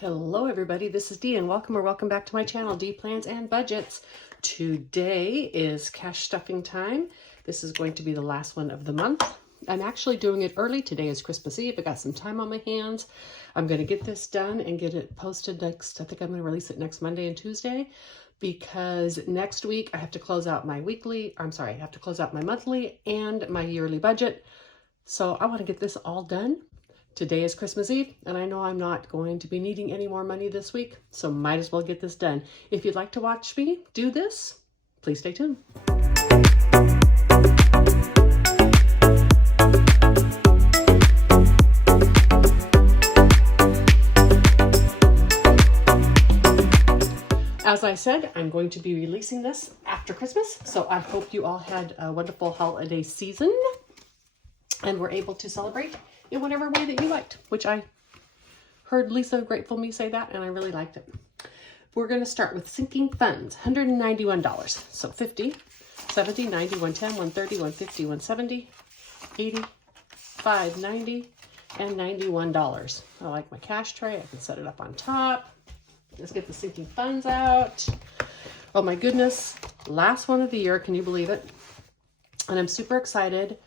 Hello everybody, this is Dee and welcome back to my channel, Dee Plans and Budgets. Today is cash stuffing time. This is going to be the last one of the month. I'm actually doing it early. Today is Christmas Eve. I got some time on my hands. I'm going to get this done and get it posted next. I think I'm going to release it next Monday and Tuesday because next week I have to close out my I have to close out my monthly and my yearly budget. So I want to get this all done. Today is Christmas Eve, and I know I'm not going to be needing any more money this week, so might as well get this done. If you'd like to watch me do this, please stay tuned. As I said, I'm going to be releasing this after Christmas, so I hope you all had a wonderful holiday season and were able to celebrate in whatever way that you liked, which I heard Lisa Grateful Me say that, and I really liked it. We're going to start with sinking funds, $191. So 50, 70, 90, 110, 130, 150, 170, 80, 5, 90, and $91. I like my cash tray. I can set it up on top. Let's get the sinking funds out. Oh my goodness. Last one of the year. Can you believe it? And I'm super excited.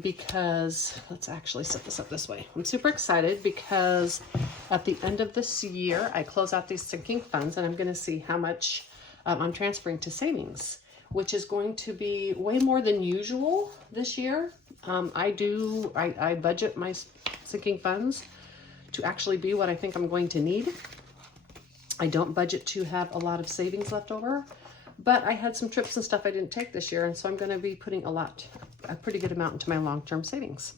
Because let's actually set this up this way. I'm super excited because at the end of this year, I close out these sinking funds and I'm going to see how much I'm transferring to savings, which is going to be way more than usual this year. I budget my sinking funds to actually be what I think I'm going to need. I don't budget to have a lot of savings left over, but I had some trips and stuff I didn't take this year, and so I'm going to be putting a pretty good amount into my long-term savings.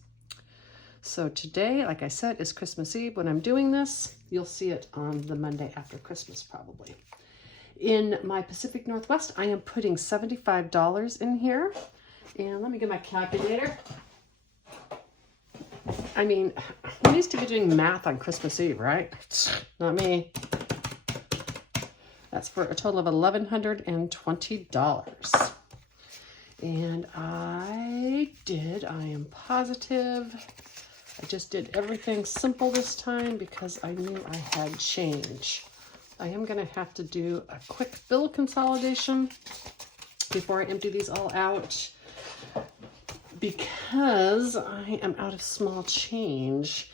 So today, like I said, is Christmas Eve. When I'm doing this, you'll see it on the Monday after Christmas probably. In my Pacific Northwest, I am putting $75 in here. And let me get my calculator. I mean, who needs to be doing math on Christmas Eve, right? Not me. That's for a total of $1,120. And I am positive. I just did everything simple this time because I knew I had change. I am going to have to do a quick bill consolidation before I empty these all out because I am out of small change.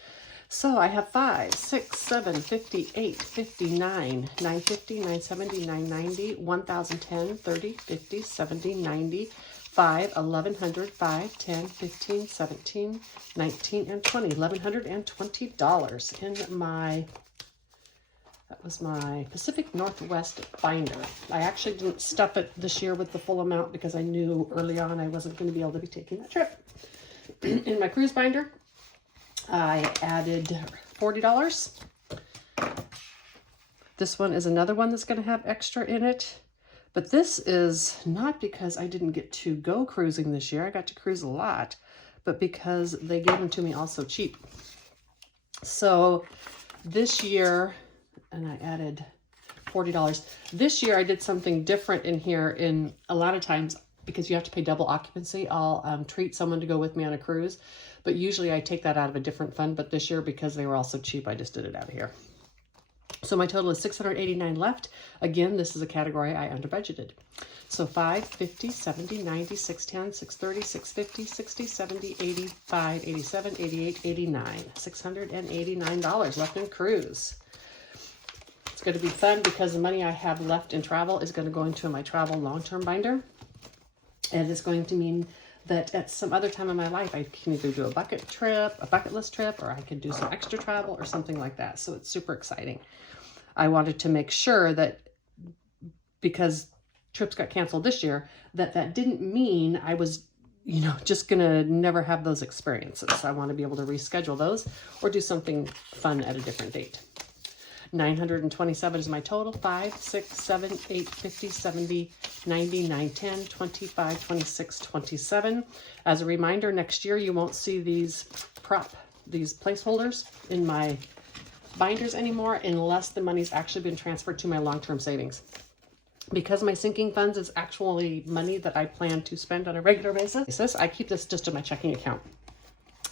So I have 5, 6, 7, 58, 59, 950, 970, 990, 1,010, 30, 50, 70, 90, 5, 1,100, 5, 10, 15, 17, 19, and 20. $1,120 in that was my Pacific Northwest binder. I actually didn't stuff it this year with the full amount because I knew early on I wasn't going to be able to be taking that trip. In my cruise binder, I added $40. This one is another one that's going to have extra in it. But this is not because I didn't get to go cruising this year. I got to cruise a lot, but because they gave them to me also cheap. So this year, and I added $40. This year I did something different in here. In a lot of times, because you have to pay double occupancy, I'll treat someone to go with me on a cruise. But usually I take that out of a different fund. But this year, because they were all so cheap, I just did it out of here. So my total is $689 left. Again, this is a category I under budgeted. So 5, 50, 70, 90, 610, 630, 650, 60, 70, 85, 87, 88, 89. $689 left in cruise. It's going to be fun because the money I have left in travel is going to go into my travel long-term binder. And it's going to mean that at some other time in my life, I can either do a bucket list trip, or I could do some extra travel or something like that. So it's super exciting. I wanted to make sure that because trips got canceled this year, that didn't mean I was, just going to never have those experiences. I want to be able to reschedule those or do something fun at a different date. 927 is my total. 5, 6, 7, 8, 50, 70, 90, 9, 10, 25, 26, 27. As a reminder, next year you won't see these placeholders in my binders anymore unless the money's actually been transferred to my long-term savings. Because my sinking funds is actually money that I plan to spend on a regular basis, I keep this just in my checking account.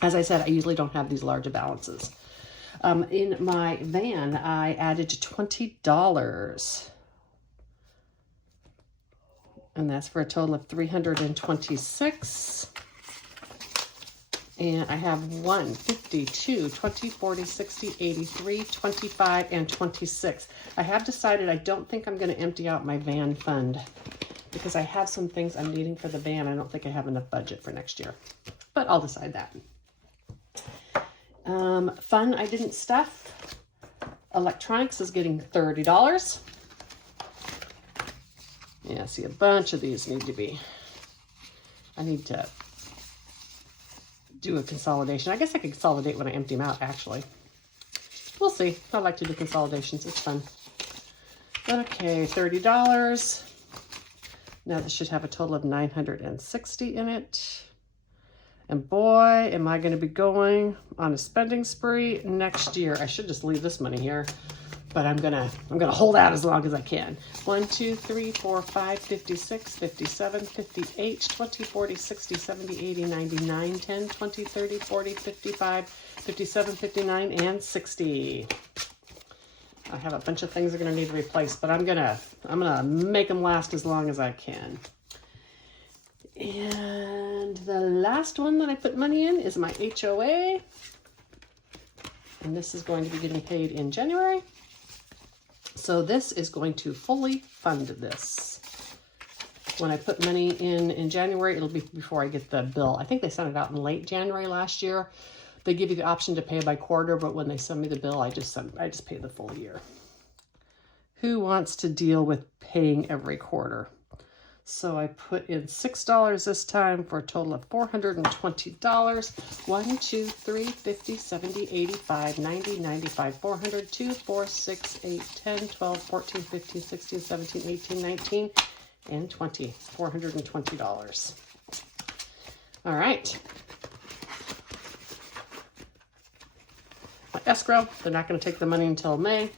As I said, I usually don't have these large balances. In my van, I added $20. And that's for a total of $326. And I have 1, 52, 20, 40, 60, 83, 25, and 26. I have decided I don't think I'm going to empty out my van fund because I have some things I'm needing for the van. I don't think I have enough budget for next year, but I'll decide that. Fun I didn't stuff. Electronics is getting $30. Yeah, see, a bunch of these need to be, I need to do a consolidation. I guess I could consolidate when I empty them out, actually. We'll see. I like to do consolidations. It's fun. Okay, $30. Now this should have a total of $960 in it. And boy, am I going to be going on a spending spree next year. I should just leave this money here, but I'm gonna hold out as long as I can. 1, 2, 3, 4, 5, 56, 57, 58, 20, 40, 60, 70, 80, 99, 10, 20, 30, 40, 55, 57, 59, and 60. I have a bunch of things I'm gonna need to replace, but I'm gonna make them last as long as I can. And the last one that I put money in is my HOA. And this is going to be getting paid in January. So this is going to fully fund this. When I put money in January, it'll be before I get the bill. I think they sent it out in late January last year. They give you the option to pay by quarter, but when they send me the bill, I just pay the full year. Who wants to deal with paying every quarter? So I put in $6 this time for a total of $420. 1, 2, 3, 50, 70, 85, 90, 95, 400, 2, 4, 6, 8, 10, 12, 14, 15, 16, 17, 18, 19, and 20. $420. All right. My escrow, they're not going to take the money until May.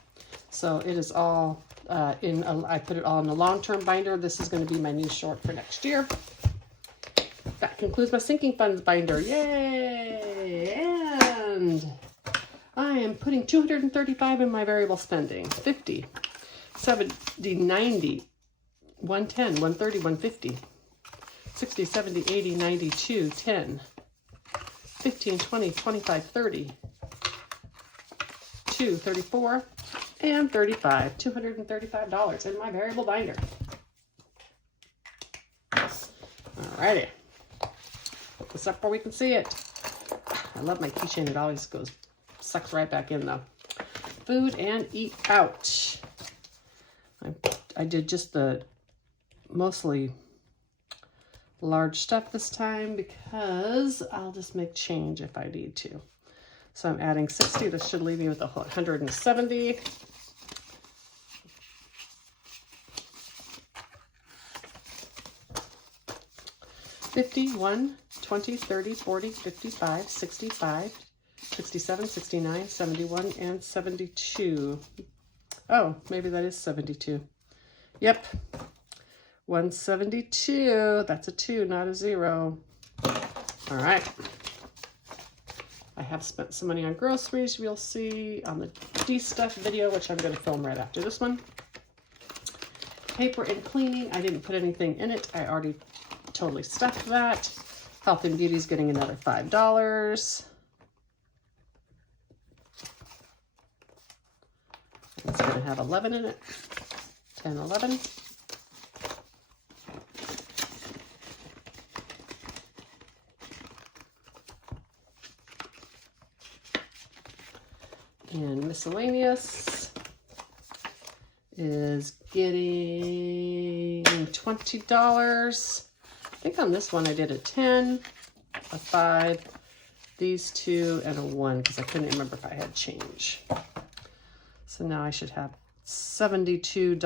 So it is all I put it all in a long-term binder. This is going to be my new short for next year. That concludes my sinking funds binder. Yay! And I am putting $235 in my variable spending. 50, 70, 90, 110, 130, 150, 60, 70, 80, 92, 10, 15, 20, 25, 30, 2, 34, and 35, $235 in my variable binder. Alrighty. Put this up where we can see it. I love my keychain. It always sucks right back in though. Food and eat out. I did just the mostly large stuff this time because I'll just make change if I need to. So I'm adding 60. This should leave me with 170. $51, 20, 30, 40, 55, 65, 67, 69, 71, and 72. Oh, maybe that is 72. Yep. 172. That's a 2, not a 0. All right. I have spent some money on groceries. You'll see on the de-stuff video, which I'm going to film right after this one. Paper and cleaning. I didn't put anything in it. I already totally stuffed that. Health and Beauty is getting another $5. It's going to have 11 in it. 10, 11. And miscellaneous is getting $20. I think on this one I did a 10, a 5, these 2, and a 1 because I couldn't remember if I had change. So now I should have $72.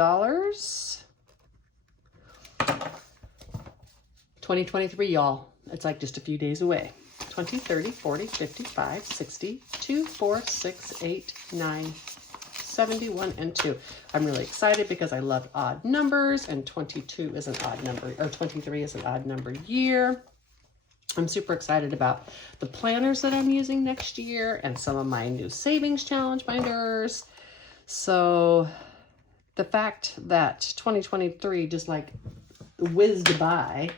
2023, y'all. It's like just a few days away. 20, 30, 40, 55, 60, 2, 4, 6, 8, 9, 71, and 2. I'm really excited because I love odd numbers, and 22 is an odd number, or 23 is an odd number year. I'm super excited about the planners that I'm using next year and some of my new savings challenge binders. So the fact that 2023 just like whizzed by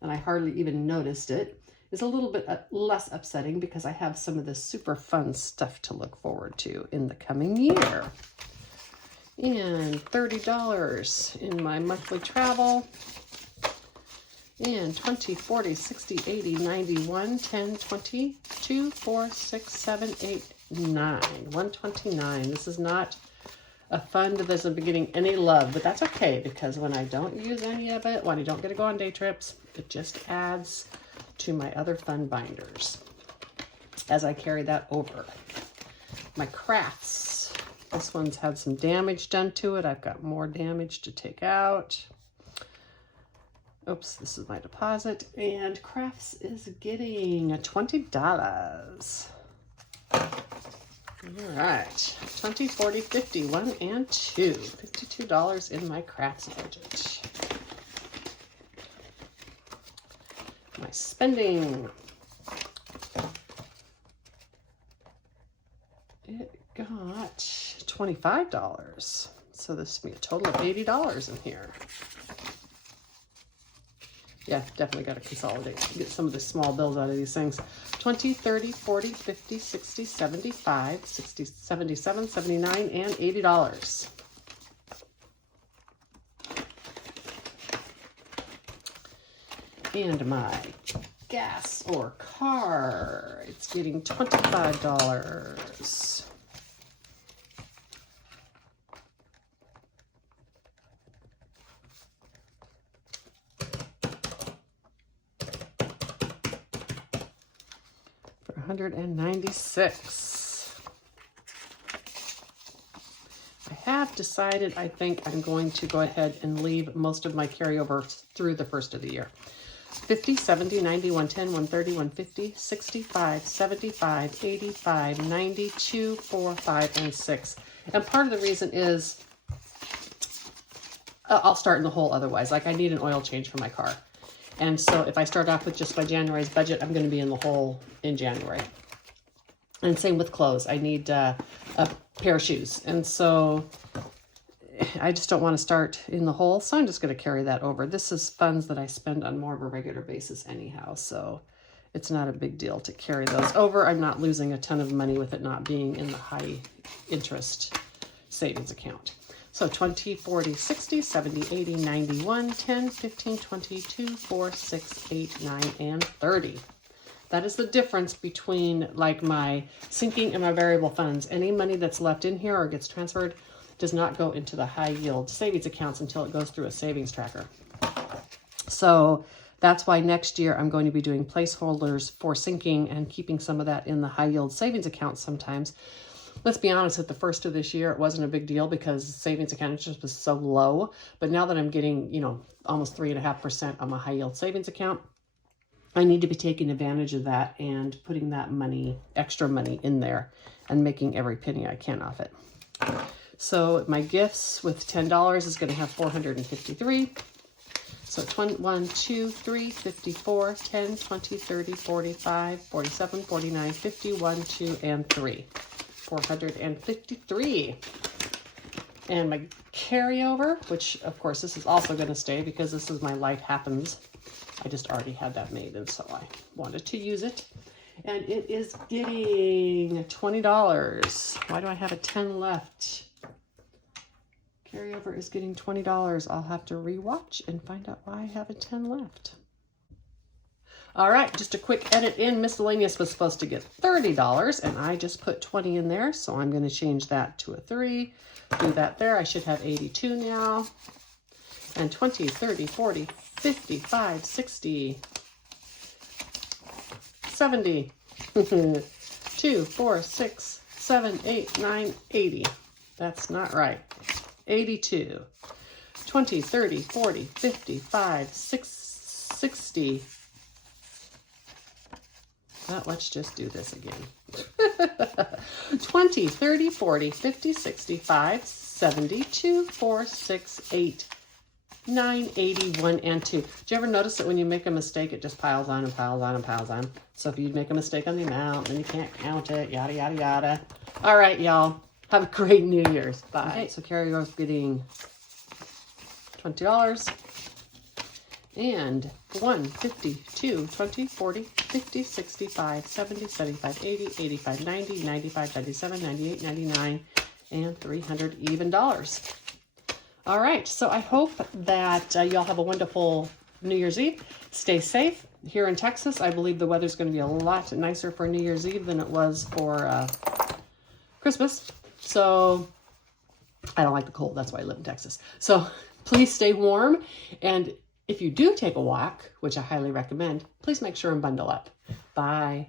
and I hardly even noticed it is a little bit less upsetting because I have some of this super fun stuff to look forward to in the coming year. And $30 in my monthly travel. And 20, 40, 60, 80, 91, 10, 20, 2, 4, 6, 7, 8, 9. 129. This is not a fund that isn't getting any love, but that's okay because when I don't use any of it, when I don't get to go on day trips, it just adds to my other fun binders as I carry that over. My crafts. This one's had some damage done to it. I've got more damage to take out. Oops, this is my deposit. And crafts is getting $20. All right, 20, 40, 50, 1 and 2. $52 in my crafts budget. My spending. It got $25. So this will be a total of $80 in here. Yeah, definitely got to consolidate, get some of the small bills out of these things. 20, 30, 40, 50, 60, 75, 60, 77, 79, and $80. And my gas or car, it's getting $25. For $196. I have decided, I think I'm going to go ahead and leave most of my carryover through the first of the year. 50, 70, 90, 110, 130, 150, 65, 75, 85, 92, 4, 5, and 6. And part of the reason is I'll start in the hole otherwise. Like I need an oil change for my car. And so if I start off with just my January's budget, I'm going to be in the hole in January. And same with clothes. I need a pair of shoes. And so I just don't want to start in the hole, so I'm just going to carry that over. This is funds that I spend on more of a regular basis anyhow, so it's not a big deal to carry those over. I'm not losing a ton of money with it not being in the high interest savings account. So 20, 40, 60, 70, 80, 91, 10, 15, 22, 4, 6, 8, 9, and 30. That is the difference between like my sinking and my variable funds. Any money that's left in here or gets transferred does not go into the high yield savings accounts until it goes through a savings tracker. So that's why next year I'm going to be doing placeholders for sinking and keeping some of that in the high yield savings accounts sometimes. Let's be honest, at the first of this year, it wasn't a big deal because the savings account interest was so low. But now that I'm getting, almost 3.5% on my high yield savings account, I need to be taking advantage of that and putting that money, extra money in there and making every penny I can off it. So my gifts with $10 is going to have 453. So 1, 2, 3, 54, 10, 20, 30, 45, 47, 49, 50, 1, 2, and 3. 453. And my carryover, which of course this is also going to stay because this is my Life Happens. I just already had that made and so I wanted to use it. And it is getting $20. Why do I have a 10 left? Carryover is getting $20. I'll have to rewatch and find out why I have a 10 left. All right, just a quick edit in. Miscellaneous was supposed to get $30, and I just put 20 in there, so I'm going to change that to a 3. Do that there. I should have 82 now. And 20, 30, 40, 55, 60, 70, 2, 4, 6, 7, 8, 9, 80. That's not right. 82, 20, 30, 40, 55, 60. Let's just do this again. 20, 30, 40, 50, 65, 72, 4, 6, 8, $9.81 and 2. Do you ever notice that when you make a mistake, it just piles on and piles on and piles on? So if you make a mistake on the amount, then you can't count it, yada, yada, yada. All right, y'all. Have a great New Year's. Bye. Okay, so Carrie was getting $20. And 1, 50, 2, 20, 40, 50, 65, 70, 75, 80, 85, 90, 95, 97, 98, 99, and $300 even dollars. All right, so I hope that y'all have a wonderful New Year's Eve. Stay safe. Here in Texas, I believe the weather's going to be a lot nicer for New Year's Eve than it was for Christmas. So I don't like the cold. That's why I live in Texas. So please stay warm. And if you do take a walk, which I highly recommend, please make sure and bundle up. Bye.